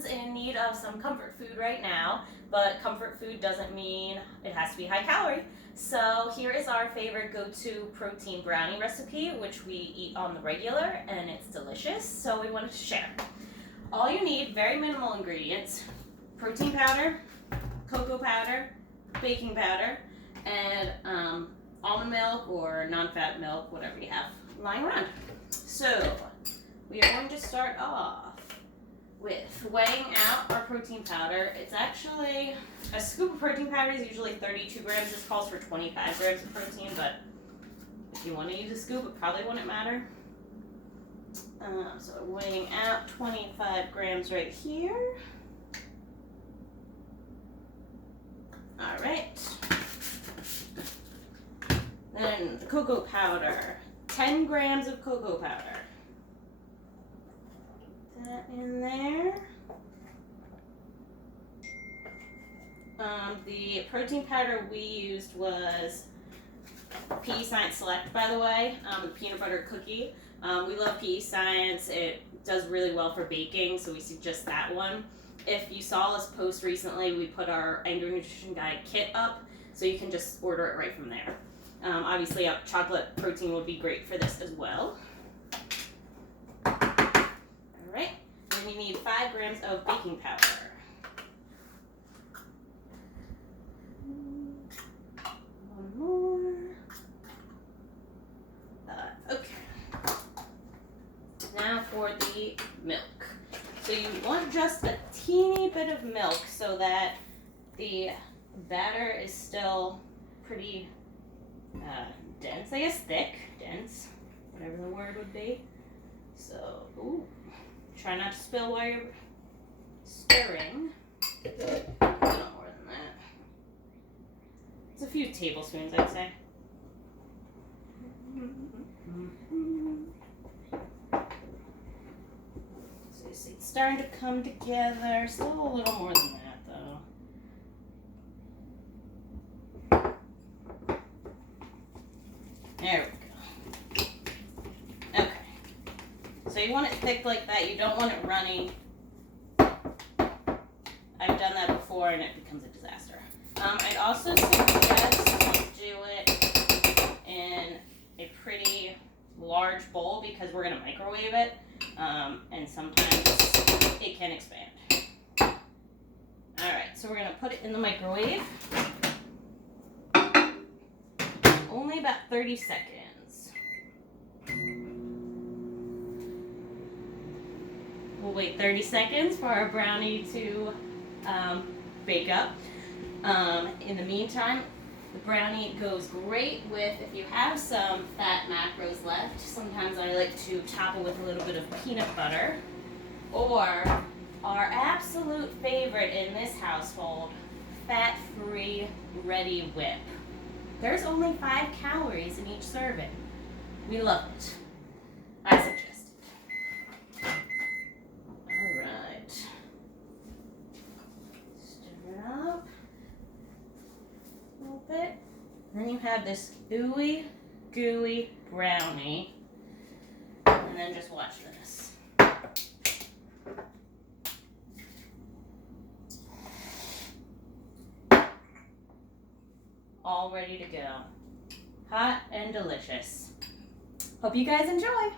everyone's in need of some comfort food right now, but comfort food doesn't mean it has to be high calorie. So here is our favorite go-to protein brownie recipe, which we eat on the regular, and it's delicious, so we wanted to share. All you need, very minimal ingredients: protein powder, cocoa powder, baking powder, and almond milk or non-fat milk, whatever you have lying around. So we are going to start off with weighing out our protein powder. It's actually, a scoop of protein powder is usually 32 grams. This calls for 25 grams of protein, but if you want to use a scoop, it probably wouldn't matter. So weighing out 25 grams right here. All right. Then the cocoa powder, 10 grams of cocoa powder. Put that in there. The protein powder we used was PE Science Select, by the way, the peanut butter cookie. We love PE Science. It does really well for baking, so we suggest that one. If you saw us post recently, we put our Angry Nutrition Guide kit up, so you can just order it right from there. Obviously, chocolate protein would be great for this as well. All right, then we need 5 grams of baking powder. One more. Okay. Now for the milk. So you want just a teeny bit of milk so that the batter is still pretty dense, I guess, thick, dense, whatever the word would be. So, try not to spill while you're stirring. A little more than that. It's a few tablespoons, I'd say. So you see it's starting to come together. Still a little more than that, though. There we go. Okay. So you want it thick like that. You don't want it runny. I've done that before and it becomes a disaster. I'd also suggest to do it in a pretty large bowl because we're going to microwave it. And sometimes it can expand. Alright, so we're going to put it in the microwave. Only about 30 seconds. We'll wait 30 seconds for our brownie to bake up. In the meantime, the brownie goes great with, if you have some fat macros left, sometimes I like to top it with a little bit of peanut butter, or our absolute favorite in this household, fat-free Ready Whip. There's only 5 calories in each serving. We love it. I suggest it. All right. Stir it up a little bit. Then you have this ooey gooey brownie. And then just watch this. All ready to go. Hot and delicious. Hope you guys enjoy.